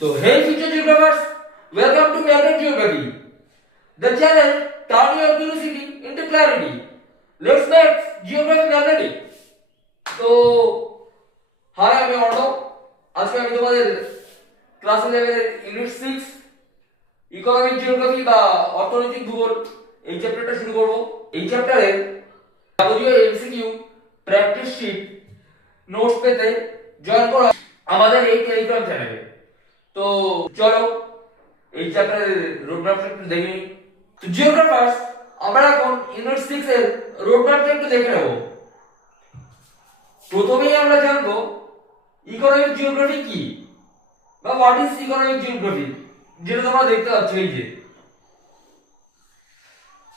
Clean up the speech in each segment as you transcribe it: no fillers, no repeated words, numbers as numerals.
So, hey future geographers, welcome to Math Geography, the channel turn your curiosity into clarity. Let's make geography magnetic. তো high আমি অর্ণব আজকে আমি তোমাদের class 11 এর unit 6 economic geography বা অর্থনৈতিক ভূগোল এই চ্যাপ্টারটা শুরু করব। এই চ্যাপ্টারের যাবতীয় এমসিকিউ প্র্যাকটিস শিট নোটস পেতে জয়েন করো আমাদের এই টেলিগ্রাম চ্যানেলে। তো চলো এই চ্যাপ্টারের রোডম্যাপটা একটু দেখে নিই। তো জিওগ্রাফার্স আমরা এখন ইউনিট 6 এর রোডম্যাপটা একটু দেখে নেব। প্রথমেই আমরা জানবো ইকোনমিক জিওগ্রাফি কি বা হোয়াট ইজ ইকোনমিক জিওগ্রাফি, যেটা তোমরা দেখতে পাচ্ছ এই যে।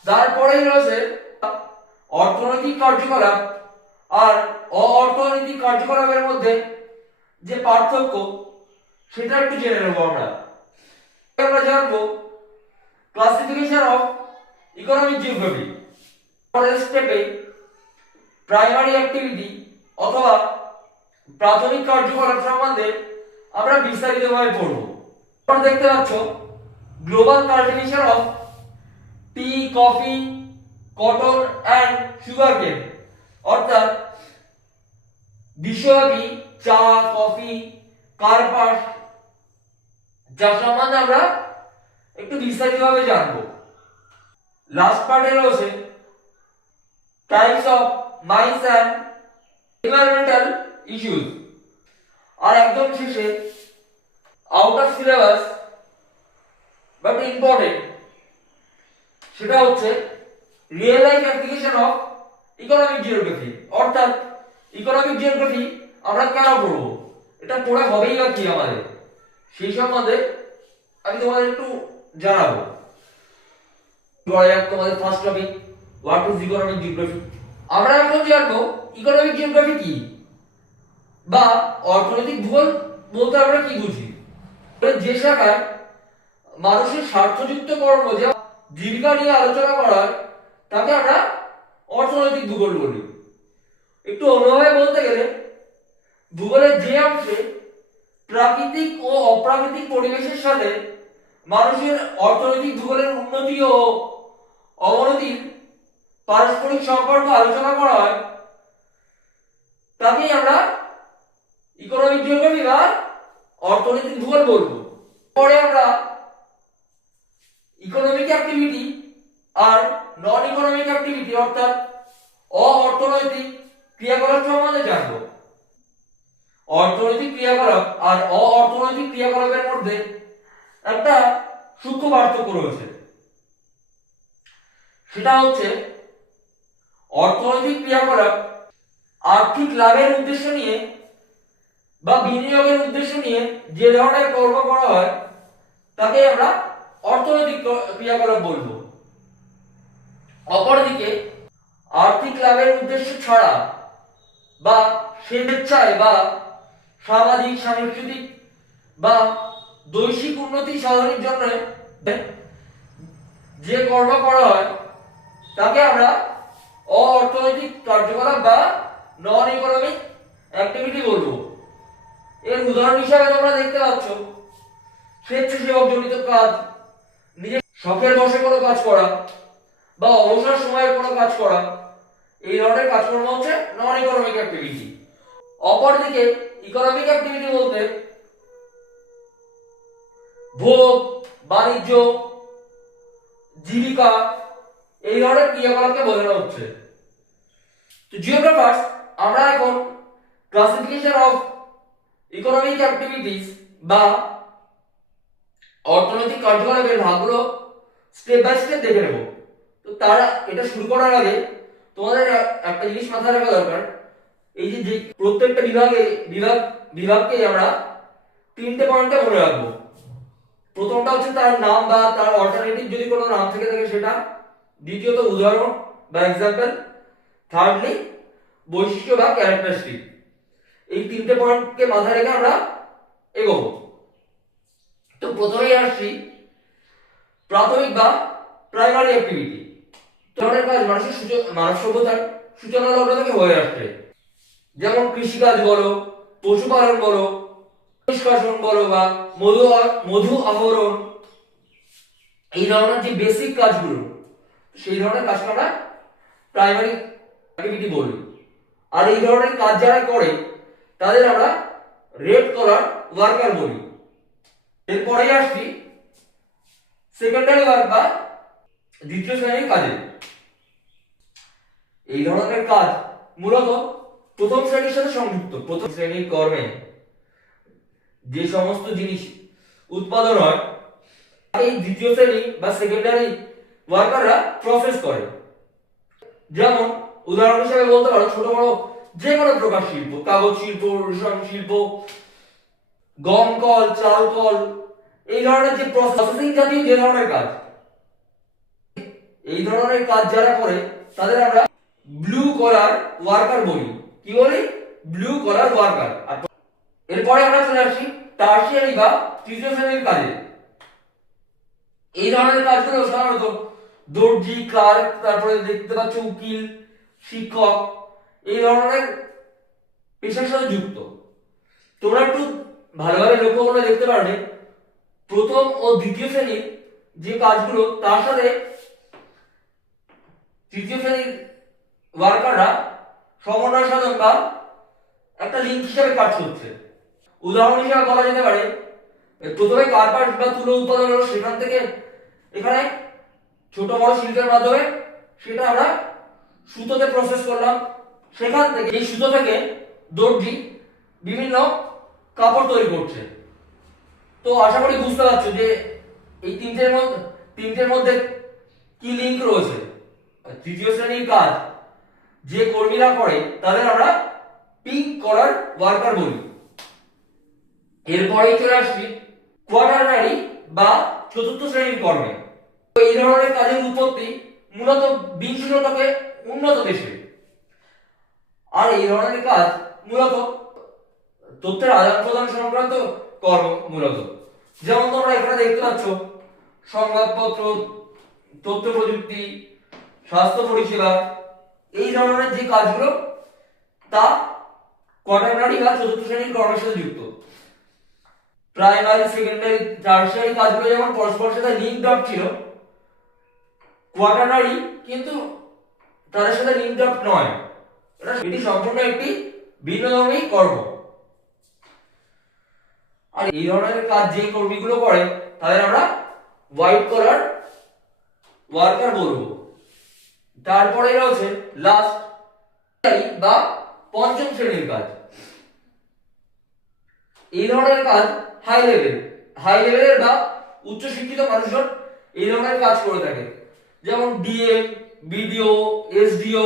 তারপরেই রয়েছে অর্থনৈতিক কার্যকলাপ আর অর্থনৈতিক কার্যকলাপের মধ্যে যে পার্থক্য সেটা একটু জেনে নেব। আমরা জানবো ক্লাসিফিকেশন অফ ইকোনমিক জিওগ্রাফি। পরের স্টেপে প্রাইমারি অ্যাক্টিভিটি অথবা প্রাথমিক কার্যকলাপ সম্বন্ধে আমরা বিস্তারিতভাবে পড়ব। তোমরা দেখতে পাচ্ছ global cultivation of tea, coffee, cotton and sugar cane, অর্থাৎ বিশ্বব্যাপী চা, কফি, কার্পাস যার সম্বন্ধে আমরা একটু বিস্তারিতভাবে জানবো। লাস্ট পার্টে রয়েছে types of mines and environmental issues, আর একদম শেষে out of syllabus but important, সেটা হচ্ছে real life application of economic geography. অর্থাৎ ইকোনমিক জিওগ্রাফি আমরা কেন পড়বো, এটা পড়ে হবেই বা কি আমাদের, সেই সম্বন্ধে আমি তোমাদের একটু জানাবো। তোমাদের first topic what is economic geography. আমরা এখন জানবো ইকোনমিক জিওগ্রাফি কি বা অর্থনৈতিক ভূগোল বলতে আমরা কি বুঝি। যে শাখায় মানুষের স্বার্থযুক্ত কর্ম যা জীবিকা নিয়ে আলোচনা করা হয় তাকে আমরা অর্থনৈতিক ভূগোল বলি। একটু অন্যভাবে বলতে গেলে ভূগোলের যে অংশে প্রাকৃতিক ও অপ্রাকৃতিক পরিবেশের সাথে মানুষের অর্থনৈতিক ভূগোলের উন্নতি ও অবনতির পারস্পরিক সম্পর্ক আলোচনা করা হয় তাকেই আমরা ইকোনমিক জিওগ্রাফি বা অর্থনৈতিক ভূগোল বলবো। পরে আমরা ইকোনমিক অ্যাক্টিভিটি আর নন ইকোনমিক অ্যাক্টিভিটি অর্থাৎ অর্থনৈতিক ক্রিয়াকলাপ সম্বন্ধে জানবো। অর্থনৈতিক ক্রিয়াকলাপ আর অর্থনৈতিক ক্রিয়াকলাপের মধ্যে একটা সূক্ষ্ম পার্থক্য রয়েছে, সেটা হচ্ছে অর্থনৈতিক ক্রিয়াকলাপ আর্থিক লাভের উদ্দেশ্য নিয়ে বা বিনিয়োগের উদ্দেশ্য নিয়ে যে ধরনের কর্ম করা হয় তাকে আমরা অর্থনৈতিক ক্রিয়াকলাপ বলবো। অপরদিকে আর্থিক লাভের উদ্দেশ্য ছাড়া বা স্বেচ্ছায় বা সামাজিক, সাংস্কৃতিক বা দৈহিক উন্নতি সাধনের জন্য যে কর্ম করা হয় তাকে আমরা অর্থনৈতিক কার্যকলাপ বা নন ইকোনমিক অ্যাক্টিভিটি বলবো। এর উদাহরণ হিসাবে তোমরা দেখতে পাচ্ছ স্বেচ্ছাসেবক জনিত কাজ, নিজের শখের বশে কোনো কাজ করা বা অবসর সময়ে কোনো কাজ করা, এই ধরনের কাজকর্ম হচ্ছে নন ইকোনমিক অ্যাক্টিভিটি। অপরদিকে ইকোনমিক অ্যাক্টিভিটি বলতে ভোগ, বাণিজ্য, জীবিকা এই ধরনের ক্রিয়াকলাপকে বোঝানো হচ্ছে। তো জিওগ্রাফার্স আমরা এখন ক্লাসিফিকেশন অফ ইকোনমিক অ্যাক্টিভিটিস বা অর্থনৈতিক কার্যকলাপের ভাগগুলো স্টেপ বাই স্টেপ দেখে নেব। তো তারা এটা শুরু করার আগে তোমাদের একটা জিনিস মাথায় রাখা দরকার, এই যে প্রত্যেকটা বিভাগকে আমরা তিনটে পয়েন্টে মনে রাখবো। প্রথমটা হচ্ছে তার নাম বা তার অল্টারনেটিভ যদি কোনো নাম থেকে থাকে সেটা, দ্বিতীয়ত উদাহরণ বা এক্সাম্পল, থার্ডলি বৈশিষ্ট্য বা ক্যারেক্টারিস্টিক। এই তিনটে পয়েন্টকে মাথায় রেখে আমরা এগোবো। তো প্রথমেই আসছি প্রাথমিক বা প্রাইমারি অ্যাক্টিভিটি। ধরনের কাজ মানুষের মানব সভ্যতার সূচনা লগ্ন থেকে হয়ে আসছে, যেমন কৃষিকাজ বলো, পশুপালন বলো, নিষ্কাশন বলো বা মধু আহরণ, এই ধরনের যে বেসিক কাজগুলো, সেই ধরনের কাজকে আমরা প্রাইমারি অ্যাক্টিভিটি বলি। আর এই ধরনের কাজ যারা করে তাদের আমরা রেড কলার ওয়ার্কার বলি। এরপরে আসছি সেকেন্ডারি ওয়ার্ক বা দ্বিতীয় শ্রেণীর কাজে। এই ধরনের কাজ মূলত প্রথম শ্রেণীর সাথে সংযুক্ত। প্রথম শ্রেণীর কর্মে যে সমস্ত জিনিস উৎপাদন হয় এই দ্বিতীয় শ্রেণী বা সেকেন্ডারি ওয়ার্কাররা প্রসেস করে। যেমন উদাহরণ হিসেবে বলতে পারো ছোট বড় যে কোনো প্রকার শিল্প, কাগজ শিল্প, রেশম শিল্প, গম কল, চাল কল, এই ধরনের যে প্রসেসিং জাতীয় যে ধরনের কাজ, এই ধরনের কাজ যারা করে তাদের আমরা ব্লু কলার ওয়ার্কার বলি। কি বলি? Blue collar worker. এরপরে আমরা চলে আসি টারশিয়ারি বা তৃতীয় শ্রেণীর কাজে। এই ধরনের কাজগুলো সাধারণত দর্জি, ক্লার্ক, তারপরে দেখতে পাচ্ছ উকিল, শিক্ষক, এই ধরনের পেশার সাথে যুক্ত। তোমরা একটু ভালোভাবে লক্ষ্য করে দেখতে পারবে প্রথম ও দ্বিতীয় শ্রেণীর যে কাজগুলো তার সাথে তৃতীয় শ্রেণীর ওয়ার্কাররা সমন্বয় সাধন বা একটা লিঙ্ক হিসেবে কাজ করছে। উদাহরণ হিসেবে বলা যেতে পারে প্রথমে কার্পাস বা তুলো উৎপাদন হলো, সেখান থেকে এখানে ছোট বড় শিল্পের মাধ্যমে সেটা আমরা সুতোতে প্রসেস করলাম, সেখান থেকে এই সুতো থেকে দর্জি বিভিন্ন কাপড় তৈরি করছে। তো আশা করি বুঝতে পারছো যে এই তিনটের মধ্যে কি লিঙ্ক রয়েছে। তৃতীয় শ্রেণীর কাজ যে কর্মীরা করে তাদের আমরা পিঙ্ক কলার ওয়ার্কার বলি। এরপরেই চলে আসছি কোয়াটারনারি বা চতুর্থ শ্রেণীর কর্মে। এই ধরনের কাজের উৎপত্তি মূলত বিংশ শতকে উন্নত দেশে। আর এই ধরনের কাজ মূলত তথ্যের আদান প্রদান সংক্রান্ত কর্ম মূলত। যেমন তোমরা এখানে দেখতে পাচ্ছ সংবাদপত্র, তথ্য প্রযুক্তি, স্বাস্থ্য পরিষেবা, এই ধরনের যে কাজগুলো তা কোয়াটারনারি বা চতুর্থ শ্রেণীর কর্মের সাথে যুক্ত। প্রাইমারি, সেকেন্ডারি, টারশিয়ারি কাজগুলো যেমন পরস্পরের সাথে লিঙ্কড আপ ছিল, কোয়াটারনারি কিন্তু তাদের সাথে লিঙ্কড আপ নয়। এটি সম্পূর্ণ একটি ভিন্নধর্মী কর্ম। আর এই ধরনের কাজ যে কর্মীগুলো করে তাদের আমরা হোয়াইট কলার ওয়ার্কার বলবো। তারপরে রয়েছে লাস্ট বা পঞ্চম শ্রেণীর কাজ। এই ধরনের কাজ হাই লেভেলের বা উচ্চ শিক্ষিত মানুষজন এই ধরনের কাজ করে থাকে। যেমন DM, BDO, SDO,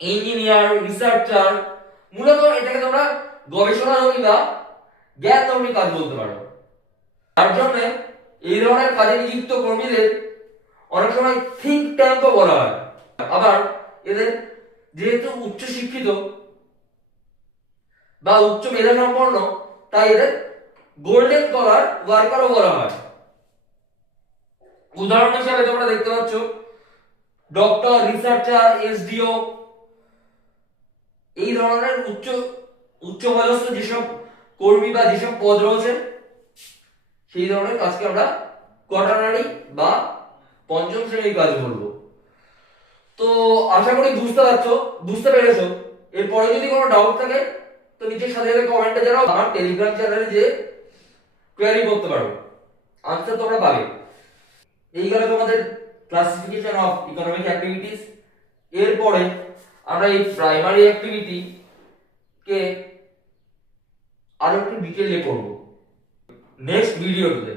engineer, researcher. মূলত এটাকে তোমরা গবেষণাধর্মী বা জ্ঞানধর্মী কাজ বলতে পারো। তার জন্য এই ধরনের কাজে নিযুক্ত কর্মীদের অনেক সময় থিঙ্ক ট্যাঙ্কও বলা হয়। আবার এদের যেহেতু উচ্চ শিক্ষিত বা উচ্চ মেধা সম্পন্ন, তাই এদের গোল্ডেন কলার ওয়ার্কারও বলা হয়। উদাহরণ হিসেবে তোমরা দেখতে পাচ্ছ ডক্টর, রিসার্চার, এসডিও, এই ধরনের উচ্চ পদস্থ যেসব কর্মী বা যেসব পদ রয়েছে সেই ধরনের কাজকে আমরা কোয়াটারনারি বা পঞ্চম শ্রেণীর কাজ বলবো। তো আশা করি বুঝতে পেরেছো। এরপরে যদি কোনো ডাউট থাকে তো নিচের সাথে কমেন্টে জানাও। আমার টেলিগ্রাম চ্যানেলে যে কোয়েরি করতে পারো, আনসার তোমরা পাবে। এই গেল তোমাদের ক্লাসিফিকেশন অফ ইকোনমিক অ্যাক্টিভিটিস। এরপরে আমরা এই প্রাইমারি অ্যাক্টিভিটি কে আরো একটু ডিটেইলে করব নেক্সট ভিডিওতে।